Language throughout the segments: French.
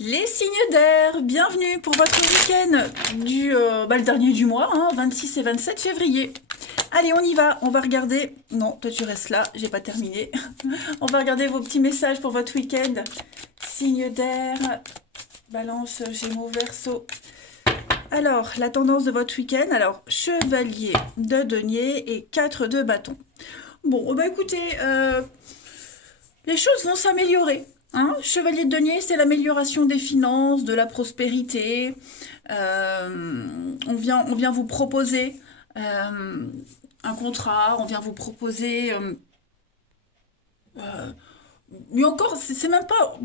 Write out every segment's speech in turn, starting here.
Les signes d'air, bienvenue pour votre week-end le dernier du mois, 26 et 27 février. Allez, on y va, on va regarder... Non, toi tu restes là, j'ai pas terminé. On va regarder vos petits messages pour votre week-end. Signes d'air, balance, gémeaux, verseau. Alors, la tendance de votre week-end, alors, chevalier de denier et 4 de bâton. Bon, bah écoutez, les choses vont s'améliorer. Hein. Chevalier de denier, c'est l'amélioration des finances, de la prospérité. On vient vous proposer un contrat, on vient vous proposer... mais encore, c'est même pas...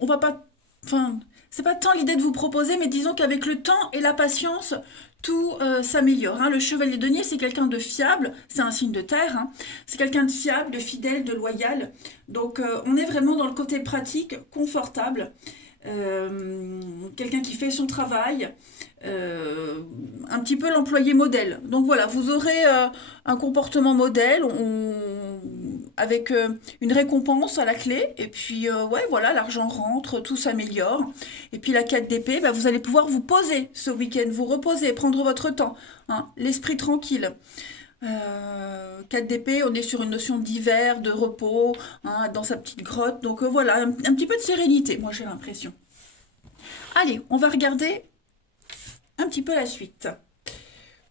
On va pas... Enfin, c'est pas tant l'idée de vous proposer, mais disons qu'avec le temps et la patience, tout s'améliore. Hein. Le chevalier de denier, c'est quelqu'un de fiable, c'est un signe de terre, hein. C'est quelqu'un de fiable, de fidèle, de loyal. Donc on est vraiment dans le côté pratique, confortable. Quelqu'un qui fait son travail, un petit peu l'employé modèle. Donc voilà, vous aurez un comportement modèle avec une récompense à la clé. Et puis ouais, voilà, l'argent rentre, tout s'améliore. Et puis la 4 d'épée, bah, vous allez pouvoir vous poser ce week-end, vous reposer, prendre votre temps, hein, l'esprit tranquille. 4 d'épée, on est sur une notion d'hiver, de repos, hein, dans sa petite grotte. Donc voilà, un petit peu de sérénité, moi j'ai l'impression. Allez, on va regarder un petit peu la suite.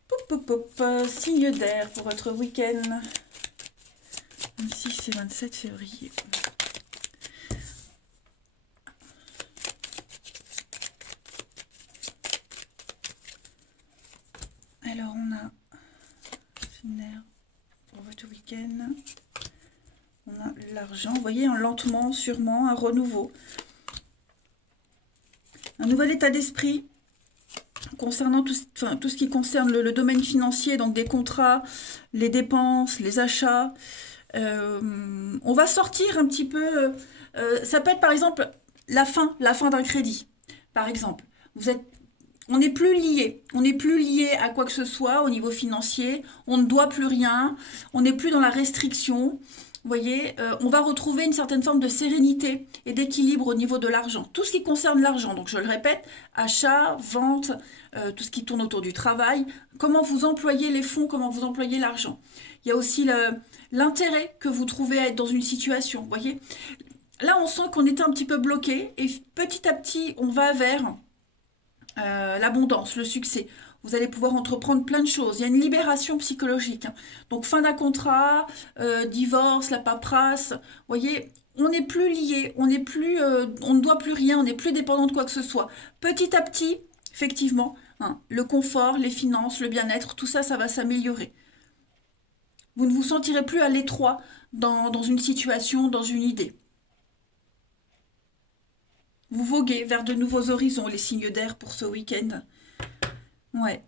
Pop, pop, pop, signe d'air pour votre week-end. 26 et 27 février. Alors, on a signe d'air pour votre week-end. On a l'argent. Vous voyez, un lentement, sûrement, un renouveau. Un nouvel état d'esprit concernant tout ce qui concerne le domaine financier, donc des contrats, les dépenses, les achats. On va sortir un petit peu... ça peut être par exemple la fin d'un crédit. Par exemple, on n'est plus lié. On n'est plus lié à quoi que ce soit au niveau financier. On ne doit plus rien. On n'est plus dans la restriction. Vous voyez, on va retrouver une certaine forme de sérénité et d'équilibre au niveau de l'argent. Tout ce qui concerne l'argent, donc je le répète, achat, vente, tout ce qui tourne autour du travail, comment vous employez les fonds, comment vous employez l'argent. Il y a aussi l'intérêt que vous trouvez à être dans une situation, vous voyez. Là, on sent qu'on était un petit peu bloqué et petit à petit, on va vers l'abondance, le succès. Vous allez pouvoir entreprendre plein de choses. Il y a une libération psychologique. Hein. Donc fin d'un contrat, divorce, la paperasse. Vous voyez, on n'est plus lié, on ne doit plus rien, on n'est plus dépendant de quoi que ce soit. Petit à petit, effectivement, hein, le confort, les finances, le bien-être, tout ça, ça va s'améliorer. Vous ne vous sentirez plus à l'étroit dans une situation, dans une idée. Vous voguez vers de nouveaux horizons, les signes d'air pour ce week-end. Ouais.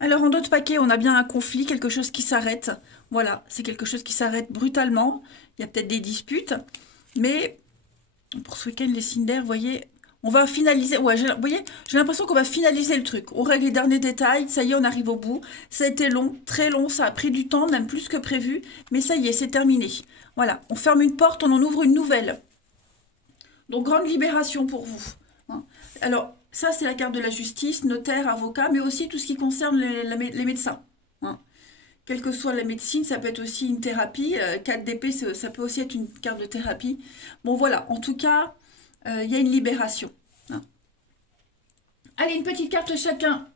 Alors en d'autres paquets, on a bien un conflit, quelque chose qui s'arrête. Voilà, c'est quelque chose qui s'arrête brutalement. Il y a peut-être des disputes. Mais pour ce week-end, les signes d'air, vous voyez, on va finaliser. Ouais, vous voyez, j'ai l'impression qu'on va finaliser le truc. On règle les derniers détails. Ça y est, on arrive au bout. Ça a été long, très long. Ça a pris du temps, même plus que prévu. Mais ça y est, c'est terminé. Voilà, on ferme une porte, on en ouvre une nouvelle. Donc, grande libération pour vous. Hein. Alors, ça, c'est la carte de la justice, notaire, avocat, mais aussi tout ce qui concerne les médecins. Hein. Quelle que soit la médecine, ça peut être aussi une thérapie. 4 d'épée, ça peut aussi être une carte de thérapie. Bon, voilà. En tout cas, il y a une libération. Hein. Allez, une petite carte chacun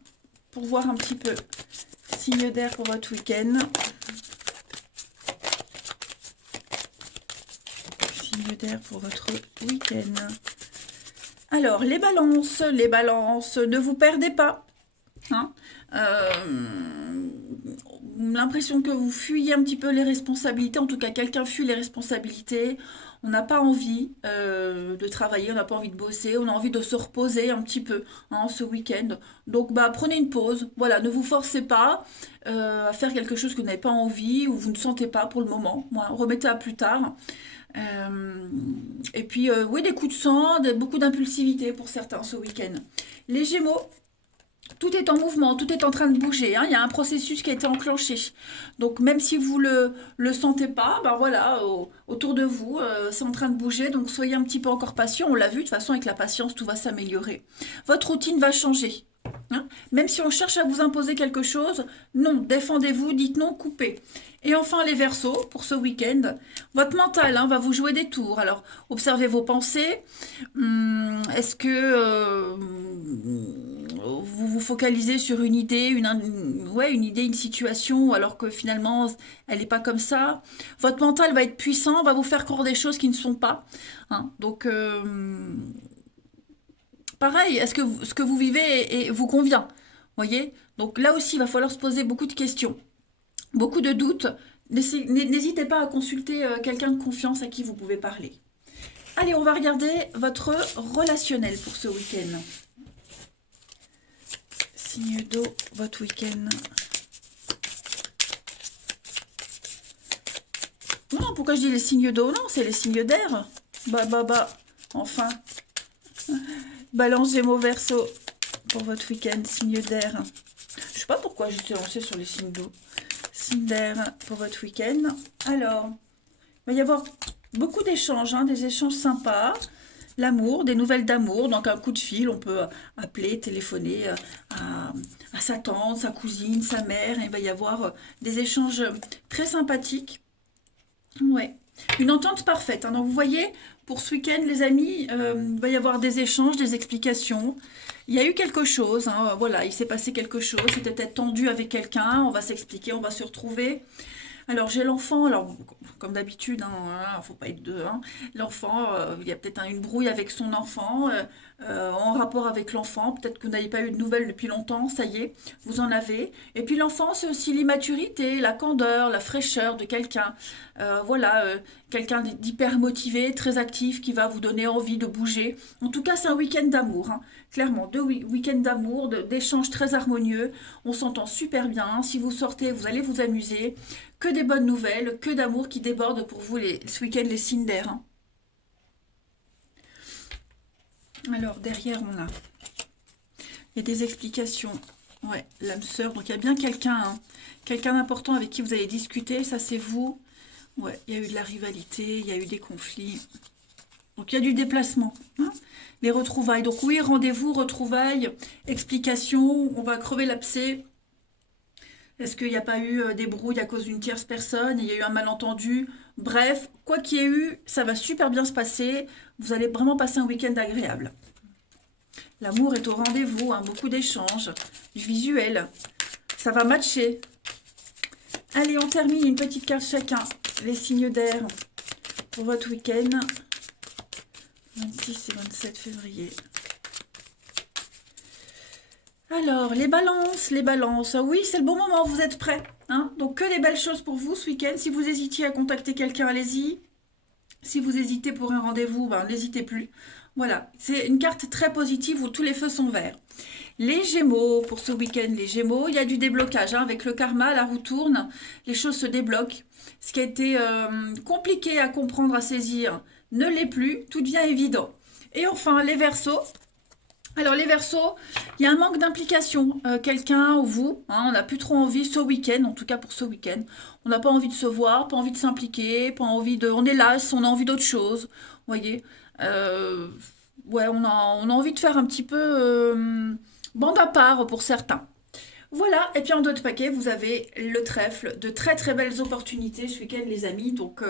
pour voir un petit peu. Signe d'air pour votre week-end. Signe d'air pour votre week-end. Alors, les balances, ne vous perdez pas. Hein. L'impression que vous fuyez un petit peu les responsabilités, en tout cas quelqu'un fuit les responsabilités, on n'a pas envie de travailler, on n'a pas envie de bosser, on a envie de se reposer un petit peu hein, ce week-end. Donc bah, prenez une pause, voilà, ne vous forcez pas à faire quelque chose que vous n'avez pas envie ou vous ne sentez pas pour le moment, voilà, remettez à plus tard. Et puis, oui, des coups de sang, beaucoup d'impulsivité pour certains ce week-end. Les Gémeaux, tout est en mouvement, tout est en train de bouger, hein. Il y a un processus qui a été enclenché. Donc même si vous le sentez pas, ben voilà, autour de vous, c'est en train de bouger. Donc soyez un petit peu encore patient. On l'a vu, de toute façon, avec la patience, tout va s'améliorer. Votre routine va changer, hein. Même si on cherche à vous imposer quelque chose, non, défendez-vous, dites non, coupez. Et enfin, les Verseaux, pour ce week-end, votre mental, hein, va vous jouer des tours. Alors, observez vos pensées. Est-ce que vous vous focalisez sur une idée, ouais, une idée, une situation, alors que finalement, elle n'est pas comme ça? Votre mental va être puissant, va vous faire croire des choses qui ne sont pas, hein. Donc, pareil, est-ce que ce que vous vivez vous convient? Voyez? Donc là aussi, il va falloir se poser beaucoup de questions, beaucoup de doutes. N'hésitez pas à consulter quelqu'un de confiance à qui vous pouvez parler. Allez, on va regarder votre relationnel pour ce week-end. Signe d'eau, votre week-end. Non, pourquoi je dis les signes d'eau? Non, c'est les signes d'air. Bah, enfin. Balance, Gémeaux, Verseau pour votre week-end, signe d'air. Je sais pas pourquoi je suis lancée sur les signes d'eau. Signe d'air pour votre week-end. Alors, il va y avoir beaucoup d'échanges, hein, des échanges sympas. L'amour, des nouvelles d'amour. Donc un coup de fil, on peut appeler, téléphoner à sa tante, sa cousine, sa mère. Et il va y avoir des échanges très sympathiques. Ouais. Une entente parfaite, hein. Donc vous voyez, pour ce week-end, les amis, il va y avoir des échanges, des explications. Il y a eu quelque chose, hein, voilà, il s'est passé quelque chose. C'était peut-être tendu avec quelqu'un. On va s'expliquer, on va se retrouver. Alors j'ai l'enfant, alors comme d'habitude, hein, voilà, faut pas être deux, hein. L'enfant, il y a peut-être une brouille avec son enfant, en rapport avec l'enfant, peut-être que vous n'avez pas eu de nouvelles depuis longtemps, ça y est, vous en avez. Et puis l'enfant, c'est aussi l'immaturité, la candeur, la fraîcheur de quelqu'un, voilà, quelqu'un d'hyper motivé, très actif, qui va vous donner envie de bouger. En tout cas, c'est un week-end d'amour, hein. Clairement, deux week-ends d'amour, d'échanges très harmonieux, on s'entend super bien. Si vous sortez, vous allez vous amuser. Que des bonnes nouvelles, que d'amour qui déborde pour vous ce week-end, les signes d'air, hein. Alors, derrière, il y a des explications. Ouais, l'âme sœur. Donc, il y a bien quelqu'un, hein, quelqu'un d'important avec qui vous allez discuter. Ça, c'est vous. Ouais, il y a eu de la rivalité, il y a eu des conflits. Donc, il y a du déplacement, hein. Les retrouvailles. Donc, oui, rendez-vous, retrouvailles, explications. On va crever l'abcès. Est-ce qu'il n'y a pas eu des brouilles à cause d'une tierce personne? Il y a eu un malentendu? Bref, quoi qu'il y ait eu, ça va super bien se passer. Vous allez vraiment passer un week-end agréable. L'amour est au rendez-vous, hein, beaucoup d'échanges, du visuel. Ça va matcher. Allez, on termine une petite carte chacun. Les signes d'air pour votre week-end. 26 et 27 février. Alors, les balances. Ah oui, c'est le bon moment, vous êtes prêts, hein? Donc, que des belles choses pour vous ce week-end. Si vous hésitiez à contacter quelqu'un, allez-y. Si vous hésitez pour un rendez-vous, ben, n'hésitez plus. Voilà, c'est une carte très positive où tous les feux sont verts. Les Gémeaux, pour ce week-end, les Gémeaux, il y a du déblocage, hein, avec le karma, la roue tourne, les choses se débloquent. Ce qui a été compliqué à comprendre, à saisir, ne l'est plus, tout devient évident. Et enfin, les Verseaux. Alors les Verseaux, il y a un manque d'implication. Quelqu'un ou vous, hein, on n'a plus trop envie ce week-end, en tout cas pour ce week-end. On n'a pas envie de se voir, pas envie de s'impliquer, pas envie de... On est las, on a envie d'autre chose. Vous voyez. Ouais, on a envie de faire un petit peu bande à part pour certains. Voilà, et puis en d'autres paquets, vous avez le trèfle, de très très belles opportunités ce week-end les amis. Donc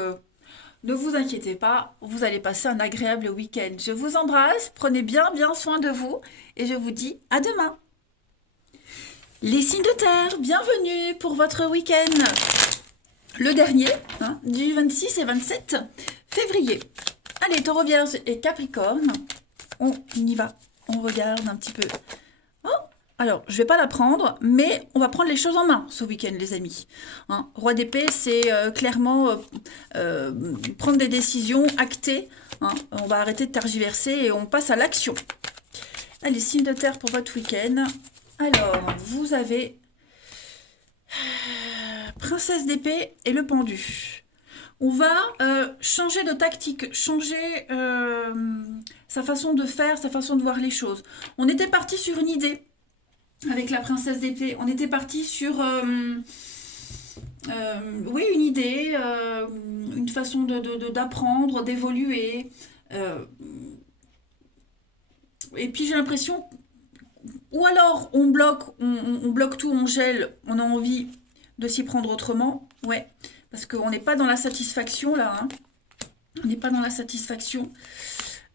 ne vous inquiétez pas, vous allez passer un agréable week-end. Je vous embrasse, prenez bien bien soin de vous et je vous dis à demain. Les signes de terre, bienvenue pour votre week-end. Le dernier, hein, du 26 et 27 février. Allez, Taureau, Vierge et Capricorne, on y va, on regarde un petit peu. Oh, alors, je vais pas la prendre, mais on va prendre les choses en main ce week-end, les amis. Hein, Roi d'épée, c'est clairement prendre des décisions, acter. Hein, on va arrêter de tergiverser et on passe à l'action. Allez, signe de terre pour votre week-end. Alors, vous avez Princesse d'épée et le pendu. On va changer de tactique, changer sa façon de faire, sa façon de voir les choses. On était parti sur une idée. avec la princesse d'épée. On était parti sur oui, une idée, une façon d'apprendre, d'évoluer. euh, et puis j'ai l'impression, ou alors on bloque tout, on gèle, on a envie de s'y prendre autrement. Ouais, parce qu'on n'est pas dans la satisfaction là, hein. On n'est pas dans la satisfaction.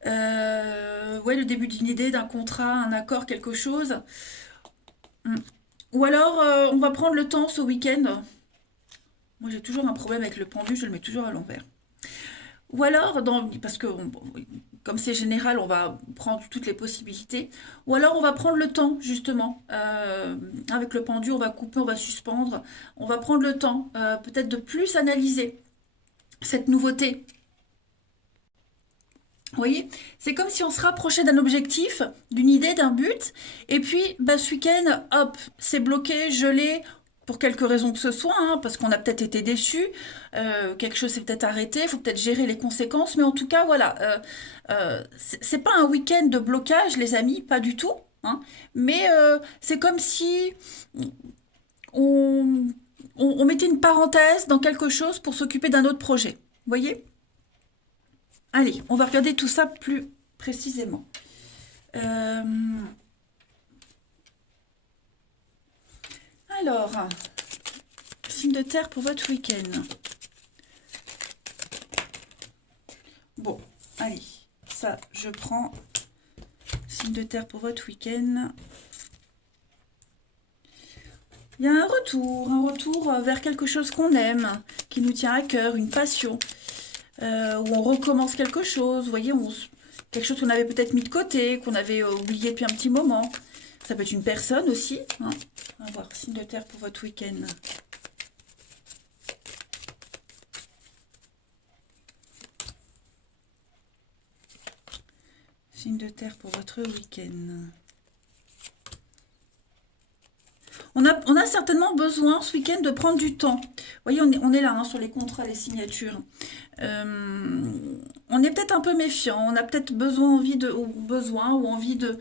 Ouais, le début d'une idée, d'un contrat, un accord, quelque chose. Mm. Ou alors, on va prendre le temps ce week-end. Moi, j'ai toujours un problème avec le pendu, je le mets toujours à l'envers. Ou alors, parce que comme c'est général, on va prendre toutes les possibilités. Ou alors, on va prendre le temps, justement. Avec le pendu, on va couper, on va suspendre. On va prendre le temps, peut-être de plus analyser cette nouveauté. Vous voyez, c'est comme si on se rapprochait d'un objectif, d'une idée, d'un but, et puis bah, ce week-end, hop, c'est bloqué, gelé, pour quelque raison que ce soit, hein, parce qu'on a peut-être été déçu, quelque chose s'est peut-être arrêté, il faut peut-être gérer les conséquences, mais en tout cas, voilà, c'est pas un week-end de blocage, les amis, pas du tout, hein, mais c'est comme si on, on mettait une parenthèse dans quelque chose pour s'occuper d'un autre projet. Vous voyez? Allez, on va regarder tout ça plus précisément. Euh, alors, signe de terre pour votre week-end. Bon, allez, ça, je prends signe de terre pour votre week-end. Il y a un retour vers quelque chose qu'on aime, qui nous tient à cœur, une passion, où on recommence quelque chose, vous voyez, quelque chose qu'on avait peut-être mis de côté, qu'on avait oublié depuis un petit moment. Ça peut être une personne aussi, hein. On va voir, signe de terre pour votre week-end. Signe de terre pour votre week-end. On a certainement besoin ce week-end de prendre du temps. Vous voyez, on est là, hein, sur les contrats, les signatures. On est peut-être un peu méfiant. On a peut-être ou envie de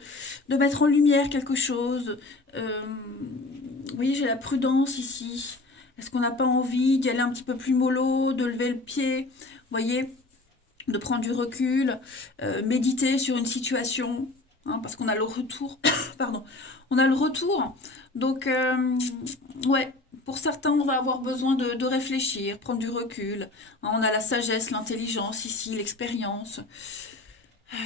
mettre en lumière quelque chose. Vous voyez, j'ai la prudence ici. Est-ce qu'on n'a pas envie d'y aller un petit peu plus mollo, de lever le pied? Vous voyez, de prendre du recul, méditer sur une situation, hein, parce qu'on a le retour. Pardon. On a le retour. Donc, ouais, pour certains, on va avoir besoin de réfléchir, prendre du recul. Hein, on a la sagesse, l'intelligence ici, l'expérience. Euh,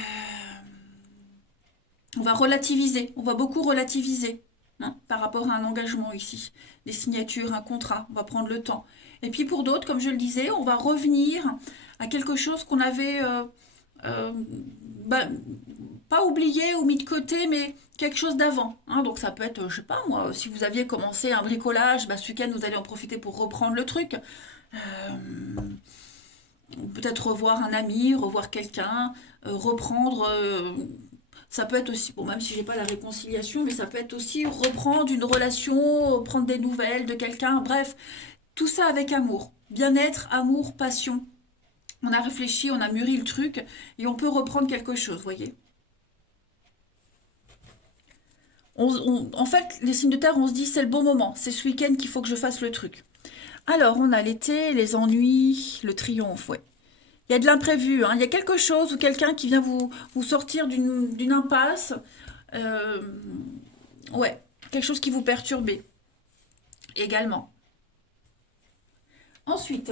on va relativiser, on va beaucoup relativiser, hein, par rapport à un engagement ici. Des signatures, un contrat, on va prendre le temps. Et puis pour d'autres, comme je le disais, on va revenir à quelque chose qu'on avait euh, bah, pas oublié ou mis de côté, mais quelque chose d'avant, hein. Donc ça peut être, je sais pas moi, si vous aviez commencé un bricolage, bah, ce week-end vous allez en profiter pour reprendre le truc. Peut-être revoir un ami, revoir quelqu'un, reprendre. Ça peut être aussi, bon, même si j'ai pas la réconciliation, mais ça peut être aussi reprendre une relation, prendre des nouvelles de quelqu'un. Bref, tout ça avec amour, bien-être, amour, passion. On a réfléchi, on a mûri le truc et on peut reprendre quelque chose, vous voyez. En fait, les signes de terre, on se dit c'est le bon moment, c'est ce week-end qu'il faut que je fasse le truc. Alors, on a l'été, les ennuis, le triomphe, ouais. Il y a de l'imprévu, hein. Il y a quelque chose ou quelqu'un qui vient vous sortir d'une impasse. Euh, ouais, quelque chose qui vous perturbait également. Ensuite,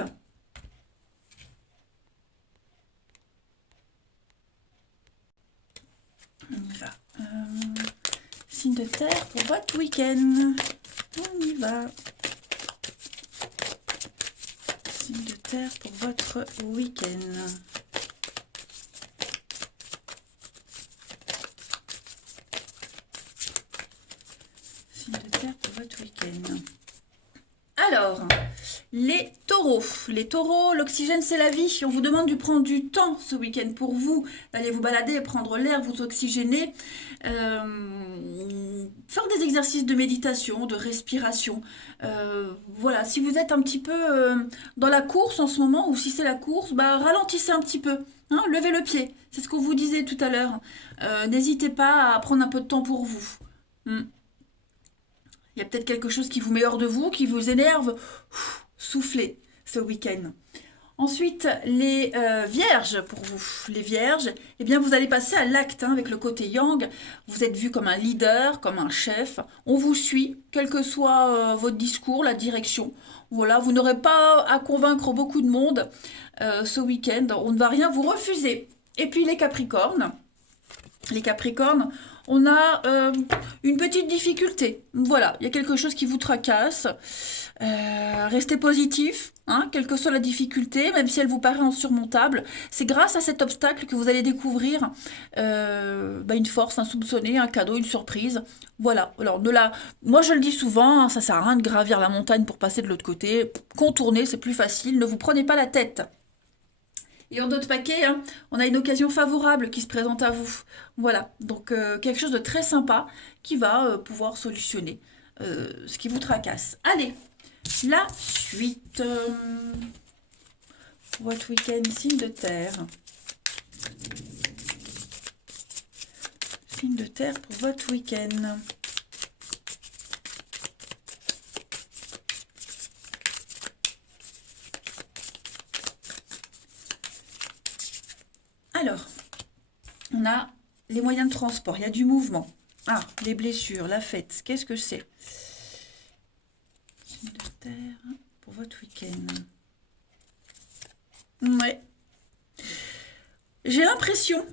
on y va. Signe de terre pour votre week-end. On y va. Signe de terre pour votre week-end. Signe de terre pour votre week-end. Alors, les taureaux. Les taureaux, l'oxygène, c'est la vie. On vous demande de prendre du temps ce week-end pour vous, d'aller vous balader, prendre l'air, vous oxygéner, faire des exercices de méditation, de respiration. Voilà, si vous êtes un petit peu dans la course en ce moment, ou si c'est la course, bah, ralentissez un petit peu. Hein, levez le pied. C'est ce qu'on vous disait tout à l'heure. N'hésitez pas à prendre un peu de temps pour vous. Hmm. Il y a peut-être quelque chose qui vous met hors de vous, qui vous énerve. Soufflez ce week-end. Ensuite, les vierges, pour vous, les vierges, eh bien, vous allez passer à l'acte avec le côté yang. Vous êtes vu comme un leader, comme un chef. On vous suit, quel que soit votre discours, la direction. Voilà, vous n'aurez pas à convaincre beaucoup de monde ce week-end. On ne va rien vous refuser. Et puis, les capricornes. Les capricornes, on a une petite difficulté. Voilà, il y a quelque chose qui vous tracasse. Restez positif, quelle que soit la difficulté, même si elle vous paraît insurmontable. C'est grâce à cet obstacle que vous allez découvrir une force insoupçonnée, un cadeau, une surprise. Voilà. Alors, moi, je le dis souvent, ça sert à rien de gravir la montagne pour passer de l'autre côté. Contourner, c'est plus facile. Ne vous prenez pas la tête. Et en d'autres paquets, on a une occasion favorable qui se présente à vous. Voilà, donc quelque chose de très sympa qui va pouvoir solutionner ce qui vous tracasse. Allez, la suite. Pour votre week-end, signe de terre. Signe de terre pour votre week-end. Alors, on a les moyens de transport, il y a du mouvement. Ah, les blessures, la fête, qu'est-ce que c'est? Signe de terre pour votre week-end. Ouais. J'ai l'impression,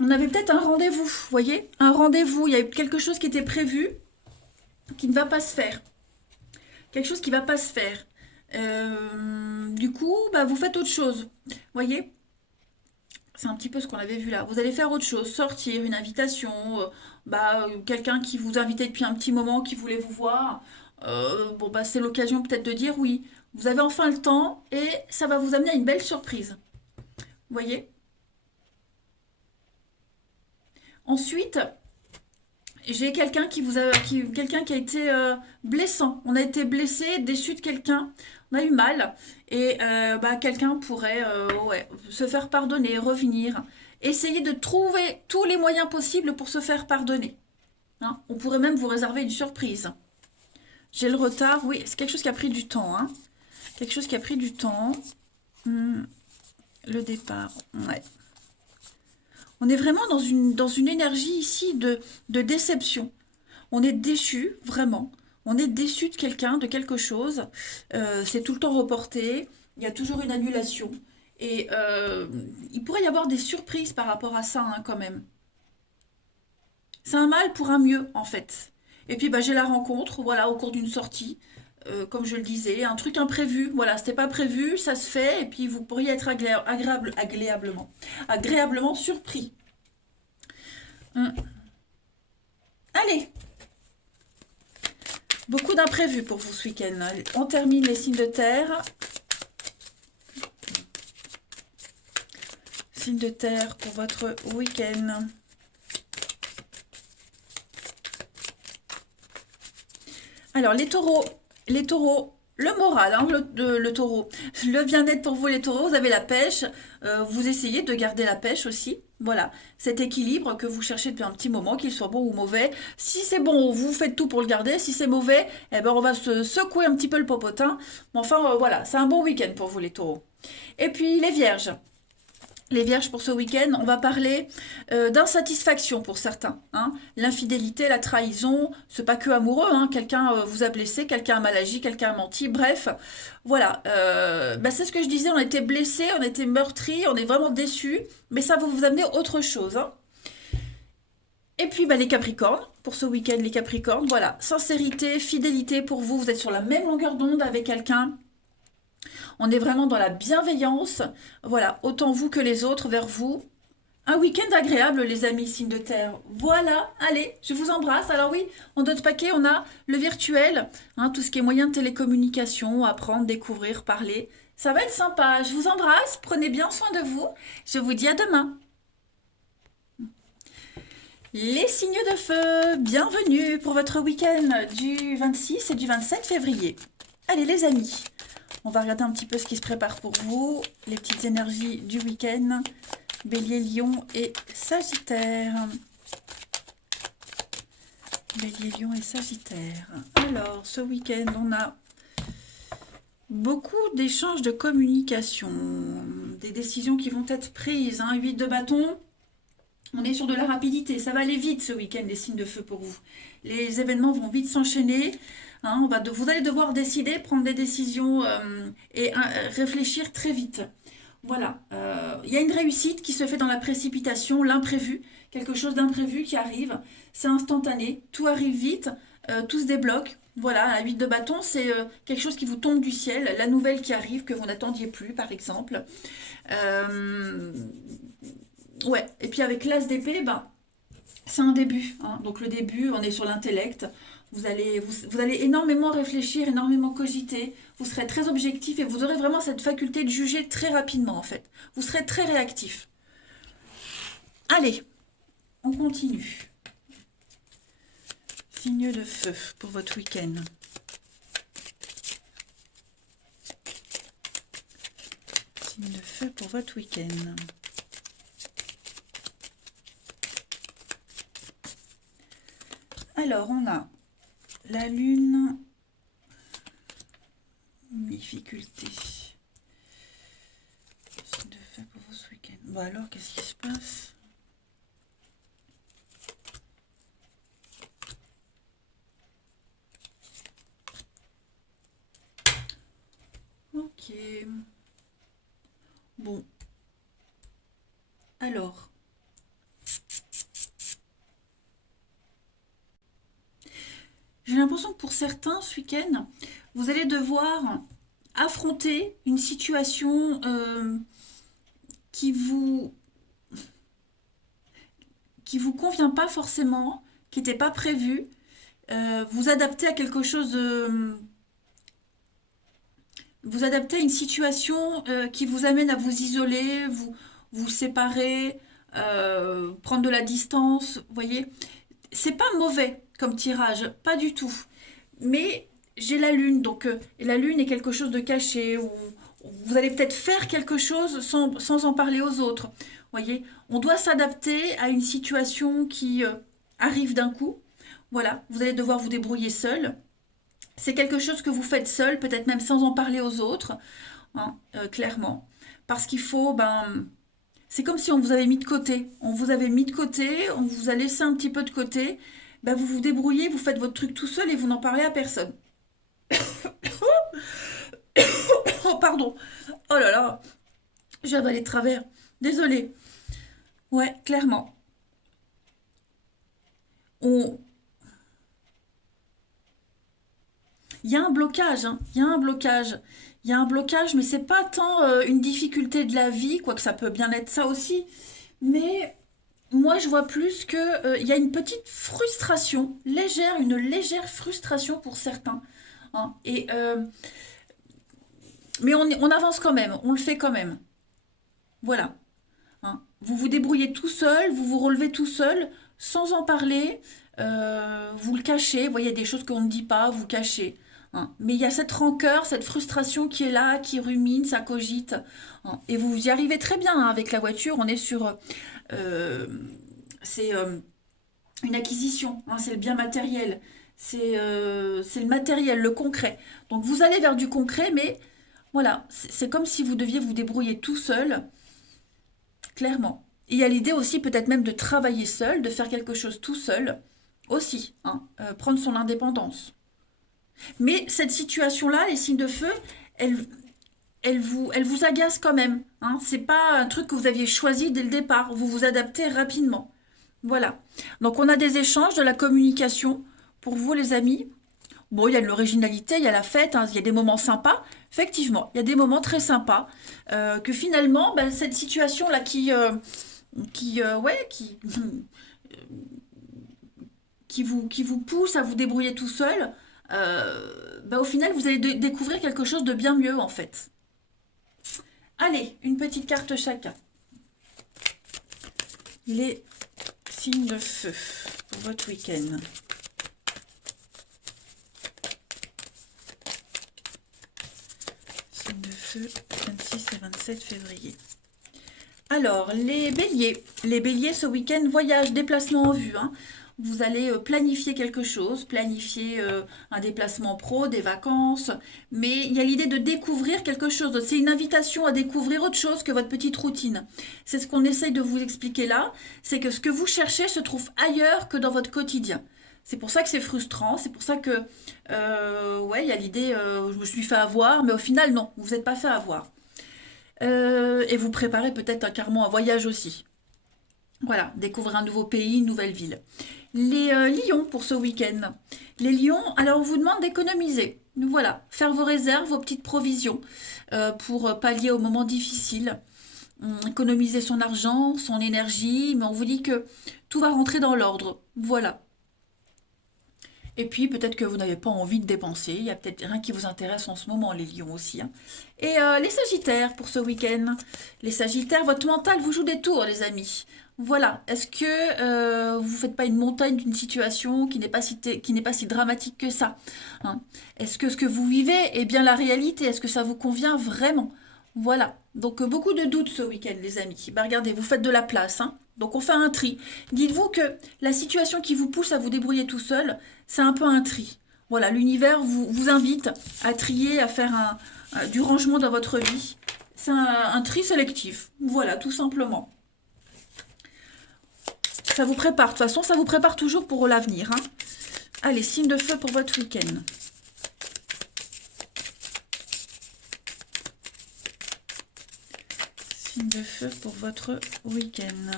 on avait peut-être un rendez-vous, vous voyez? Un rendez-vous, il y a quelque chose qui était prévu, qui ne va pas se faire. Quelque chose qui ne va pas se faire. Du coup, vous faites autre chose, vous voyez? C'est un petit peu ce qu'on avait vu là. Vous allez faire autre chose, sortir, une invitation, quelqu'un qui vous invitait depuis un petit moment, qui voulait vous voir. C'est l'occasion peut-être de dire oui. Vous avez enfin le temps et ça va vous amener à une belle surprise. Vous voyez? Ensuite, j'ai quelqu'un quelqu'un qui a été blessant. On a été blessé, déçu de quelqu'un. On a eu mal. Et quelqu'un pourrait se faire pardonner, revenir. Essayer de trouver tous les moyens possibles pour se faire pardonner. On pourrait même vous réserver une surprise. J'ai le retard. Oui, c'est quelque chose qui a pris du temps. Quelque chose qui a pris du temps. Le départ. Ouais. On est vraiment dans une énergie ici de déception. On est déçu, vraiment. On est déçu de quelqu'un, de quelque chose. C'est tout le temps reporté. Il y a toujours une annulation. Et il pourrait y avoir des surprises par rapport à ça, quand même. C'est un mal pour un mieux, en fait. Et puis, j'ai la rencontre, voilà, au cours d'une sortie. Comme je le disais, un truc imprévu. Voilà, c'était pas prévu, ça se fait. Et puis, vous pourriez être agréablement surpris. Allez! Beaucoup d'imprévus pour vous ce week-end. On termine les signes de terre. Signe de terre pour votre week-end. Alors, les taureaux, le moral, le taureau, le bien-être pour vous les taureaux, vous avez la pêche, vous essayez de garder la pêche aussi, voilà, cet équilibre que vous cherchez depuis un petit moment, qu'il soit bon ou mauvais. Si c'est bon, vous faites tout pour le garder, si c'est mauvais, on va se secouer un petit peu le popotin. Mais enfin, voilà, c'est un bon week-end pour vous les taureaux. Et puis les vierges. Les vierges pour ce week-end, on va parler d'insatisfaction pour certains. L'infidélité, la trahison, c'est pas que amoureux. Quelqu'un vous a blessé, quelqu'un a mal agi, quelqu'un a menti. Bref, voilà. C'est ce que je disais, on a été blessé, on a été meurtri, on est vraiment déçus. Mais ça va vous amener autre chose. Et puis les capricornes, pour ce week-end, les capricornes, voilà. Sincérité, fidélité pour vous, vous êtes sur la même longueur d'onde avec quelqu'un. On est vraiment dans la bienveillance. Voilà, autant vous que les autres vers vous. Un week-end agréable, les amis, signes de terre. Voilà, allez, je vous embrasse. Alors oui, en d'autres paquets, on a le virtuel, tout ce qui est moyen de télécommunication, apprendre, découvrir, parler. Ça va être sympa. Je vous embrasse, prenez bien soin de vous. Je vous dis à demain. Les signes de feu, bienvenue pour votre week-end du 26 et du 27 février. Allez les amis. On va regarder un petit peu ce qui se prépare pour vous, les petites énergies du week-end, Bélier, Lion et Sagittaire. Bélier, Lion et Sagittaire. Alors, ce week-end, on a beaucoup d'échanges de communication, des décisions qui vont être prises. 8 de bâton, on est sur de la rapidité. Ça va aller vite ce week-end, les signes de feu pour vous. Les événements vont vite s'enchaîner. Vous allez devoir décider, prendre des décisions et réfléchir très vite. Voilà, il y a une réussite qui se fait dans la précipitation, l'imprévu, quelque chose d'imprévu qui arrive, c'est instantané, tout arrive vite, tout se débloque. Voilà, la 8 de bâton, c'est quelque chose qui vous tombe du ciel, la nouvelle qui arrive que vous n'attendiez plus, par exemple. Ouais, et puis avec l'as d'épée, c'est un début. Donc le début, on est sur l'intellect. Vous allez énormément réfléchir, énormément cogiter. Vous serez très objectif et vous aurez vraiment cette faculté de juger très rapidement, en fait. Vous serez très réactif. Allez, on continue. Signe de feu pour votre week-end. Signe de feu pour votre week-end. Alors, on a la lune, difficulté. Signe de feu pour votre week-end. Bon alors, qu'est-ce qui se passe? Ok. Bon. Alors. J'ai l'impression que pour certains, ce week-end, vous allez devoir affronter une situation qui vous convient pas forcément, qui n'était pas prévue. Vous adapter à quelque chose de... Vous adapter à une situation qui vous amène à vous isoler, vous séparer, prendre de la distance, vous voyez. C'est pas mauvais comme tirage, pas du tout. Mais j'ai la lune, donc et la lune est quelque chose de caché, où vous allez peut-être faire quelque chose sans en parler aux autres. Voyez, on doit s'adapter à une situation qui arrive d'un coup. Voilà, vous allez devoir vous débrouiller seul. C'est quelque chose que vous faites seul, peut-être même sans en parler aux autres, clairement. Parce qu'il faut, c'est comme si on vous avait mis de côté. On vous avait mis de côté, on vous a laissé un petit peu de côté. Vous vous débrouillez, vous faites votre truc tout seul et vous n'en parlez à personne. Oh, pardon. Oh là là. J'ai avalé de travers. Désolée. Ouais, clairement. On... Il y a un blocage, hein. Il y a un blocage. Il y a un blocage, mais c'est pas tant une difficulté de la vie, quoique ça peut bien être ça aussi. Mais moi, je vois plus que il y a une petite frustration, une légère frustration pour certains. Et, mais on avance quand même, on le fait quand même. Voilà. Vous vous débrouillez tout seul, vous vous relevez tout seul, sans en parler. Vous le cachez. Vous voyez, il y a des choses qu'on ne dit pas, vous cachez. Mais il y a cette rancœur, cette frustration qui est là, qui rumine, ça cogite. Et vous y arrivez très bien avec la voiture. On est sur... c'est une acquisition, c'est le bien matériel. C'est le matériel, le concret. Donc vous allez vers du concret, mais voilà, c'est comme si vous deviez vous débrouiller tout seul, clairement. Et il y a l'idée aussi peut-être même de travailler seul, de faire quelque chose tout seul, aussi, prendre son indépendance. Mais cette situation-là, les signes de feu, elle vous agace quand même. C'est pas un truc que vous aviez choisi dès le départ. Vous vous adaptez rapidement. Voilà. Donc on a des échanges, de la communication pour vous les amis. Bon, il y a de l'originalité, il y a la fête, il y a des moments sympas. Effectivement, il y a des moments très sympas que finalement, cette situation-là qui vous pousse à vous débrouiller tout seul, au final, vous allez découvrir quelque chose de bien mieux en fait. Allez, une petite carte chacun. Les signes de feu pour votre week-end. Signes de feu, 26 et 27 février. Alors, les béliers ce week-end, voyage, déplacement en vue. vous allez planifier quelque chose, planifier un déplacement pro, des vacances, mais il y a l'idée de découvrir quelque chose d'autre. C'est une invitation à découvrir autre chose que votre petite routine. C'est ce qu'on essaye de vous expliquer là, c'est que ce que vous cherchez se trouve ailleurs que dans votre quotidien. C'est pour ça que c'est frustrant, c'est pour ça que, ouais, il y a l'idée, je me suis fait avoir, mais au final, non, vous n'êtes pas fait avoir. Et vous préparez peut-être carrément un voyage aussi. Voilà, découvrir un nouveau pays, une nouvelle ville. Les lions pour ce week-end. Les lions, alors on vous demande d'économiser. Voilà, faire vos réserves, vos petites provisions pour pallier aux moments difficiles. Économiser son argent, son énergie, mais on vous dit que tout va rentrer dans l'ordre. Voilà. Et puis peut-être que vous n'avez pas envie de dépenser, il y a peut-être rien qui vous intéresse en ce moment, les lions aussi, hein. Et les sagittaires pour ce week-end. Les sagittaires, votre mental vous joue des tours, les amis. Voilà, est-ce que vous ne faites pas une montagne d'une situation qui n'est pas si dramatique que ça, hein? Est-ce que ce que vous vivez est bien la réalité? Est-ce que ça vous convient vraiment? Voilà, donc beaucoup de doutes ce week-end, les amis. Bah, regardez, vous faites de la place, hein. Donc on fait un tri. Dites-vous que la situation qui vous pousse à vous débrouiller tout seul, c'est un peu un tri. Voilà, l'univers vous invite à trier, à faire du rangement dans votre vie. C'est un tri sélectif. Voilà, tout simplement. Ça vous prépare, de toute façon, ça vous prépare toujours pour l'avenir, hein. Allez, signe de feu pour votre week-end. Signe de feu pour votre week-end.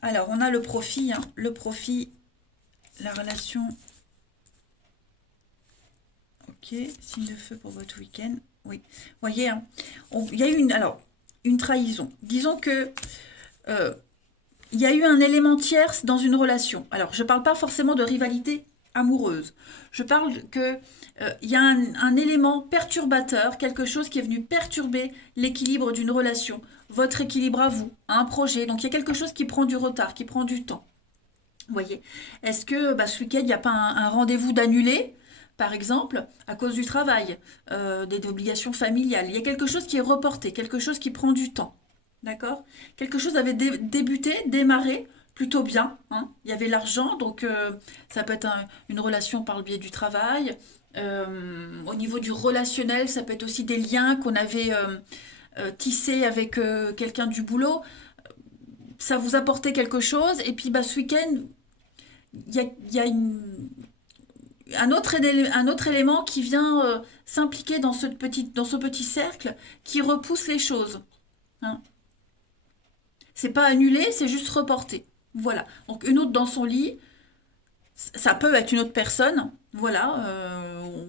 Alors, on a le profit, hein. Le profit, la relation. Ok, signe de feu pour votre week-end. Oui, voyez, hein, il y a eu une trahison. Disons que il y a eu un élément tierce dans une relation. Alors, je ne parle pas forcément de rivalité amoureuse. Je parle que il y a un élément perturbateur, quelque chose qui est venu perturber l'équilibre d'une relation, votre équilibre à vous, à un projet. Donc, il y a quelque chose qui prend du retard, qui prend du temps. Vous voyez, est-ce que ce week-end, il n'y a pas un rendez-vous d'annulé, par exemple, à cause du travail, des obligations familiales? Il y a quelque chose qui est reporté, quelque chose qui prend du temps. D'accord? Quelque chose avait débuté, démarré plutôt bien, hein. Il y avait l'argent, donc ça peut être une relation par le biais du travail. Au niveau du relationnel, ça peut être aussi des liens qu'on avait tissés avec quelqu'un du boulot. Ça vous apportait quelque chose, et puis ce week-end, il y a un autre élément qui vient s'impliquer dans ce petit cercle qui repousse les choses, hein. C'est pas annulé, c'est juste reporté. Voilà. Donc une autre dans son lit, ça peut être une autre personne. Voilà.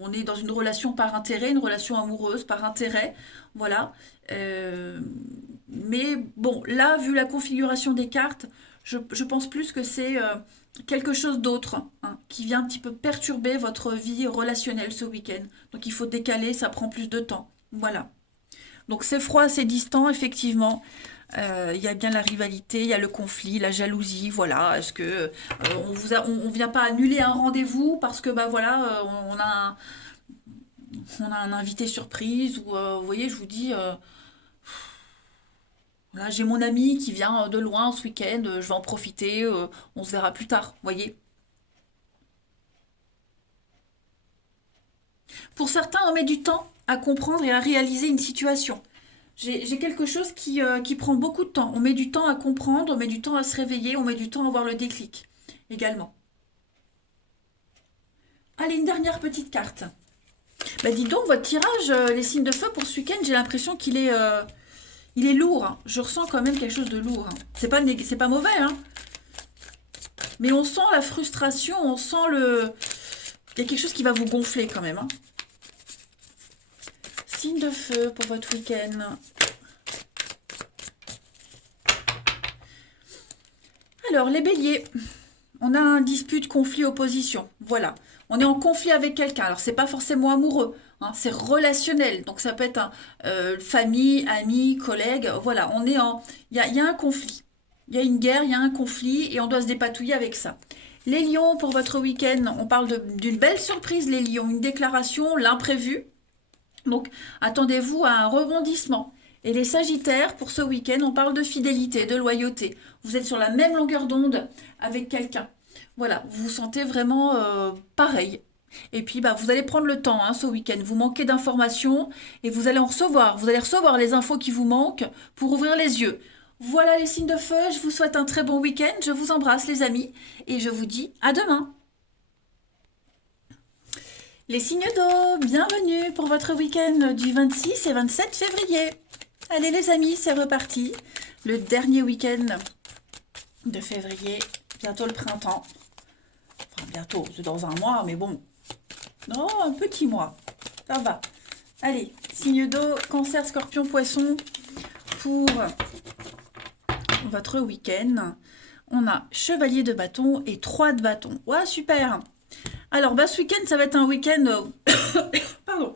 On est dans une relation par intérêt, une relation amoureuse par intérêt. Voilà. Mais bon, là, vu la configuration des cartes, je pense plus que c'est quelque chose d'autre, hein, qui vient un petit peu perturber votre vie relationnelle ce week-end. Donc il faut décaler, ça prend plus de temps. Voilà. Donc c'est froid, c'est distant, effectivement. Il y a bien la rivalité, il y a le conflit, la jalousie, voilà. Est-ce que on vient pas annuler un rendez-vous parce que voilà, on a un invité surprise, ou vous voyez, je vous dis, voilà, j'ai mon ami qui vient de loin ce week-end, je vais en profiter, on se verra plus tard, vous voyez. Pour certains, on met du temps à comprendre et à réaliser une situation. J'ai quelque chose qui prend beaucoup de temps. On met du temps à comprendre, on met du temps à se réveiller, on met du temps à avoir le déclic également. Allez, une dernière petite carte. Bah dis donc, votre tirage, les signes de feu pour ce week-end, j'ai l'impression il est lourd, hein. Je ressens quand même quelque chose de lourd, hein. C'est pas mauvais, hein. Mais on sent la frustration, on sent il y a quelque chose qui va vous gonfler quand même, hein. Signe de feu pour votre week-end. Alors, les béliers, on a un dispute, conflit, opposition. Voilà. On est en conflit avec quelqu'un. Alors, c'est pas forcément amoureux, hein, c'est relationnel. Donc, ça peut être famille, amis, collègues. Voilà, il y a un conflit. Il y a une guerre, il y a un conflit et on doit se dépatouiller avec ça. Les lions, pour votre week-end, on parle d'une belle surprise, les lions. Une déclaration, l'imprévu. Donc, attendez-vous à un rebondissement. Et les Sagittaires, pour ce week-end, on parle de fidélité, de loyauté. Vous êtes sur la même longueur d'onde avec quelqu'un. Voilà, vous vous sentez vraiment pareil. Et puis, bah, vous allez prendre le temps ce week-end. Vous manquez d'informations et vous allez en recevoir. Vous allez recevoir les infos qui vous manquent pour ouvrir les yeux. Voilà les signes de feu. Je vous souhaite un très bon week-end. Je vous embrasse, les amis. Et je vous dis à demain. Les signes d'eau, bienvenue pour votre week-end du 26 et 27 février. Allez les amis, c'est reparti. Le dernier week-end de février. Bientôt le printemps. Enfin, bientôt, c'est dans un mois, mais bon. Non, un petit mois. Ça va. Allez, signe d'eau, cancer, scorpion, poisson. Pour votre week-end, on a chevalier de bâton et 3 de bâton. Ouais, super. Alors, bah, ce week-end, ça va être un week-end pardon,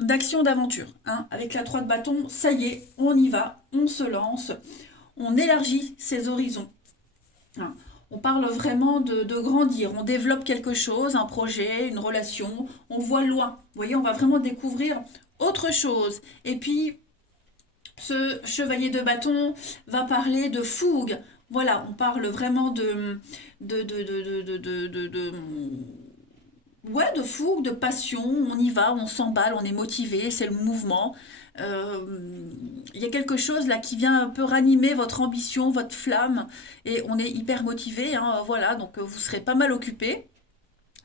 d'action, d'aventure. Avec la 3 de bâton, ça y est, on y va, on se lance, on élargit ses horizons. On parle vraiment de grandir, on développe quelque chose, un projet, une relation, on voit loin. Vous voyez, on va vraiment découvrir autre chose. Et puis, ce chevalier de bâton va parler de fougue. Voilà, on parle vraiment ouais, de fougue, de passion. On y va, on s'emballe, on est motivé, c'est le mouvement. Il y a quelque chose là qui vient un peu ranimer votre ambition, votre flamme, et on est hyper motivé. Voilà, donc vous serez pas mal occupé.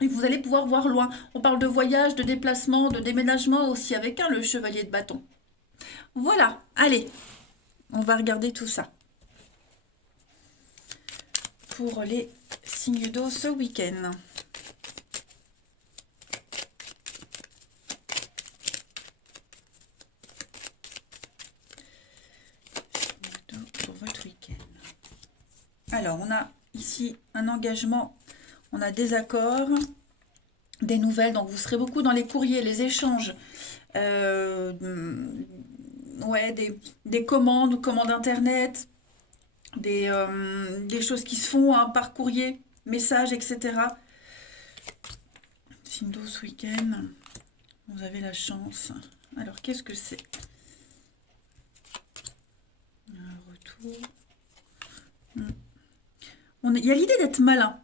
Et vous allez pouvoir voir loin. On parle de voyage, de déplacement, de déménagement aussi avec le chevalier de bâton. Voilà, allez, on va regarder tout ça. Pour les signes d'eau ce week-end. Pour votre week-end. Alors, on a ici un engagement, on a des accords, des nouvelles, donc vous serez beaucoup dans les courriers, les échanges, ouais, des commandes internet, des choses qui se font par courrier, messages, etc. Signe d'eau ce week-end, vous avez la chance. Alors, qu'est-ce que c'est? Un retour. Il y a l'idée d'être malin.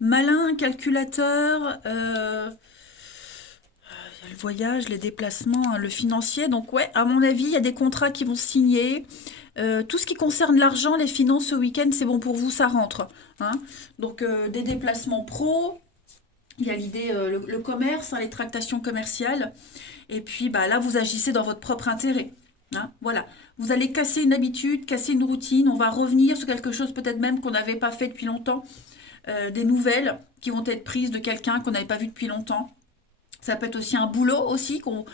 Malin, calculateur, il y a le voyage, les déplacements, le financier. Donc ouais, à mon avis, il y a des contrats qui vont se signer. Tout ce qui concerne l'argent, les finances ce week-end, c'est bon pour vous, ça rentre. Donc des déplacements pro, il y a l'idée, le commerce, les tractations commerciales. Et puis bah, là, vous agissez dans votre propre intérêt. Voilà, vous allez casser une habitude, casser une routine. On va revenir sur quelque chose peut-être même qu'on n'avait pas fait depuis longtemps. Des nouvelles qui vont être prises de quelqu'un qu'on n'avait pas vu depuis longtemps. Ça peut être aussi un boulot aussi qu'on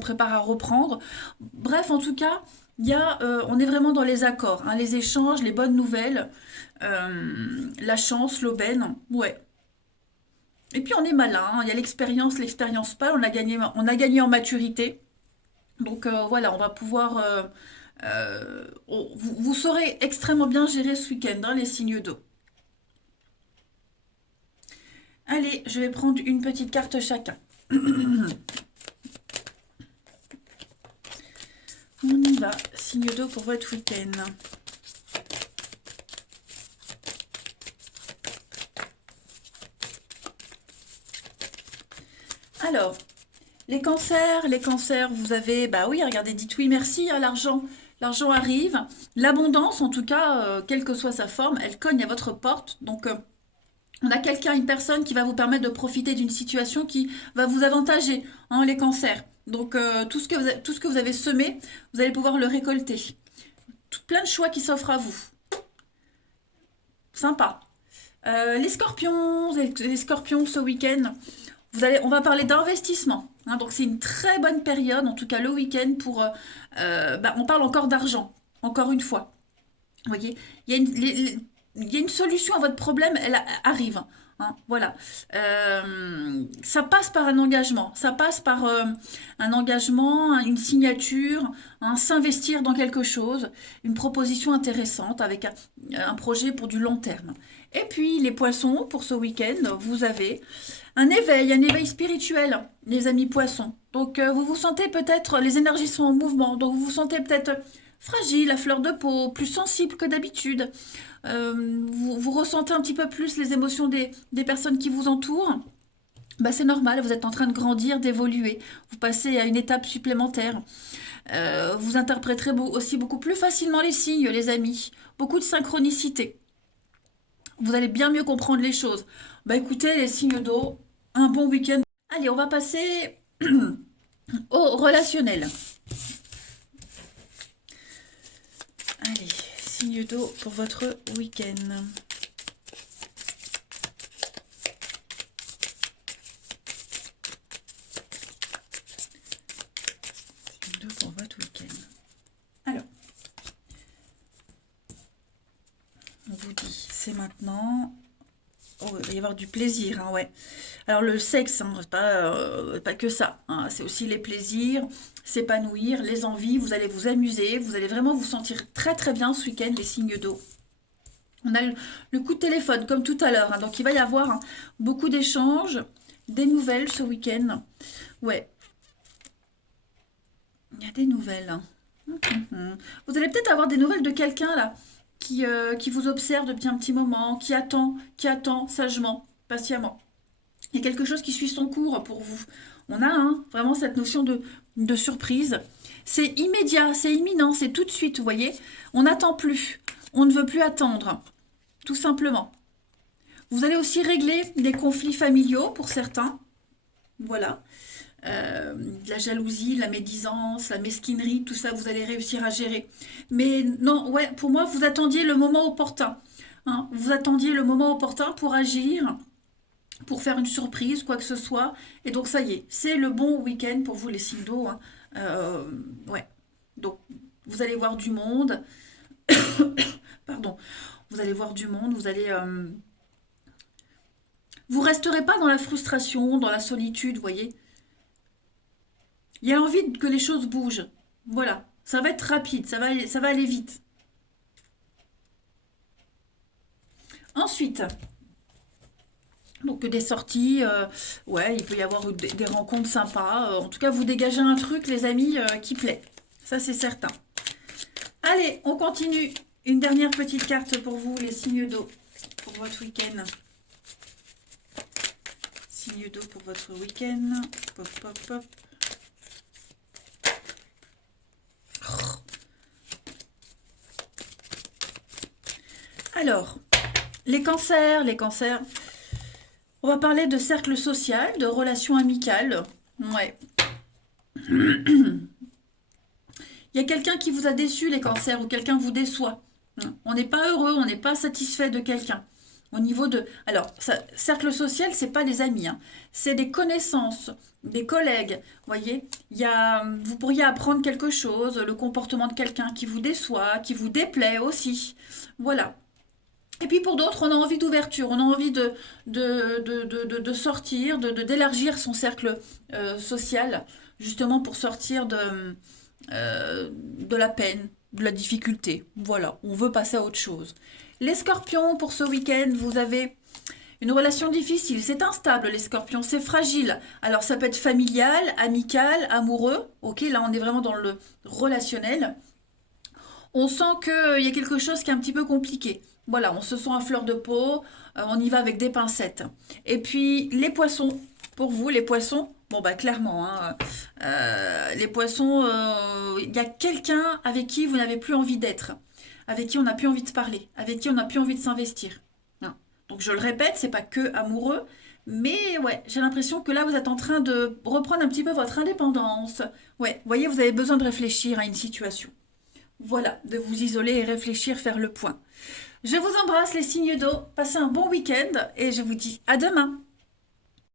prépare à reprendre. Bref, en tout cas, on est vraiment dans les accords, les échanges, les bonnes nouvelles, la chance, l'aubaine, ouais. Et puis on est malin, il y a l'expérience pâle, on a gagné en maturité. Donc voilà, on va pouvoir... vous saurez extrêmement bien gérer ce week-end, les signes d'eau. Allez, je vais prendre une petite carte chacun. On y va, signe d'eau pour votre week-end. Alors, les cancers, vous avez, bah oui, regardez, dites oui, merci, l'argent arrive. L'abondance, en tout cas, quelle que soit sa forme, elle cogne à votre porte. Donc, on a une personne qui va vous permettre de profiter d'une situation qui va vous avantager, les cancers. Donc, tout ce que vous avez semé, vous allez pouvoir le récolter. Plein de choix qui s'offrent à vous. Sympa. Les scorpions, ce week-end, on va parler d'investissement. Donc, c'est une très bonne période, en tout cas le week-end, pour... on parle encore d'argent, encore une fois. Vous voyez, il y a une solution à votre problème, elle arrive. hein, voilà. Ça passe par un engagement, ça passe par un engagement, une signature, s'investir dans quelque chose, une proposition intéressante avec un projet pour du long terme. Et puis les poissons, pour ce week-end, vous avez un éveil spirituel, les amis poissons. Donc vous vous sentez peut-être, les énergies sont en mouvement, donc vous vous sentez peut-être fragile, à fleur de peau, plus sensible que d'habitude. Vous ressentez un petit peu plus les émotions des personnes qui vous entourent. Bah, c'est normal, vous êtes en train de grandir, d'évoluer. Vous passez à une étape supplémentaire. Vous interpréterez aussi beaucoup plus facilement les signes, les amis. Beaucoup de synchronicité. Vous allez bien mieux comprendre les choses. Bah écoutez, les signes d'eau, un bon week-end. Allez, on va passer au relationnel. Allez, signe d'eau pour votre week-end. Signe d'eau pour votre week-end. Alors, on vous dit, c'est maintenant. Oh, il va y avoir du plaisir, hein, ouais. Alors le sexe, hein, pas que ça, hein, c'est aussi les plaisirs, s'épanouir, les envies, vous allez vous amuser, vous allez vraiment vous sentir très très bien ce week-end, les signes d'eau. On a le coup de téléphone, comme tout à l'heure, hein, donc il va y avoir beaucoup d'échanges, des nouvelles ce week-end. Ouais, il y a des nouvelles, hein. Vous allez peut-être avoir des nouvelles de quelqu'un là, qui vous observe depuis un petit moment, qui attend sagement, patiemment. Il y a quelque chose qui suit son cours pour vous. On a vraiment cette notion de surprise. C'est immédiat, c'est imminent, c'est tout de suite, vous voyez. On n'attend plus, on ne veut plus attendre, tout simplement. Vous allez aussi régler des conflits familiaux pour certains. Voilà. La jalousie, la médisance, la mesquinerie, tout ça, vous allez réussir à gérer. Mais non, ouais, pour moi, vous attendiez le moment opportun, hein. Vous attendiez le moment opportun pour agir, pour faire une surprise, quoi que ce soit. Et donc, ça y est, c'est le bon week-end pour vous, les signes d'eau, hein. Ouais. Donc, vous allez voir du monde. Pardon. Vous allez voir du monde, vous allez... Vous resterez pas dans la frustration, dans la solitude, vous voyez. Il y a envie que les choses bougent. Voilà. Ça va être rapide, ça va aller vite. Ensuite, donc des sorties, ouais, il peut y avoir des rencontres sympas. En tout cas, vous dégagez un truc, les amis, qui plaît. Ça, c'est certain. Allez, on continue. Une dernière petite carte pour vous, les signes d'eau, pour votre week-end. Signe d'eau pour votre week-end. Pop, pop, pop. Alors, les cancers, on va parler de cercle social, de relations amicales. Ouais. Il y a quelqu'un qui vous a déçu, les cancers, ou quelqu'un vous déçoit. On n'est pas heureux, on n'est pas satisfait de quelqu'un. Au niveau de... Alors, cercle social, c'est pas les amis, hein. C'est des connaissances, des collègues. Voyez, vous pourriez apprendre quelque chose, le comportement de quelqu'un qui vous déçoit, qui vous déplaît aussi. Voilà. Et puis pour d'autres, on a envie d'ouverture, on a envie de sortir, d'élargir son cercle social, justement pour sortir de la peine, de la difficulté. Voilà, on veut passer à autre chose. Les scorpions, pour ce week-end, vous avez une relation difficile, c'est instable les scorpions, c'est fragile. Alors ça peut être familial, amical, amoureux. Ok, là on est vraiment dans le relationnel. On sent qu'il y a quelque chose qui est un petit peu compliqué. Voilà, on se sent à fleur de peau, on y va avec des pincettes. Et puis les poissons, pour vous, les poissons, bon bah clairement, hein, les poissons, il y a quelqu'un avec qui vous n'avez plus envie d'être, avec qui on n'a plus envie de parler, avec qui on n'a plus envie de s'investir. Hein. Donc je le répète, c'est pas que amoureux, mais ouais, j'ai l'impression que là vous êtes en train de reprendre un petit peu votre indépendance. Ouais, vous voyez, vous avez besoin de réfléchir à une situation. Voilà, de vous isoler et réfléchir, faire le point. Je vous embrasse les signes d'eau, passez un bon week-end et je vous dis à demain.